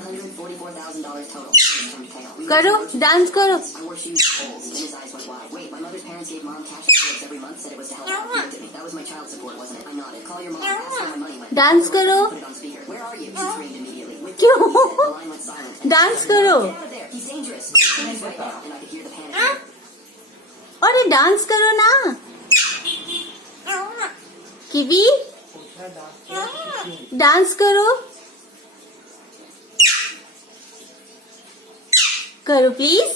$144,000 total. करो, dance करो. I wore shoes with holes, and his eyes went wide. Wait, my mother's parents gave mom cash envelopes every month, said it was to help out. He looked at me. That was my child support, wasn't it? I nodded. Call your mom, ask where my money went. Dance करो. Put it on speaker. Where are you? She screamed immediately. With क्यों? the line went silent. And Dance she करो. Get out of there. He's dangerous. He's right now, and I could hear the panic. अरे dance करो ना. Kiwi, dance करो. करो please.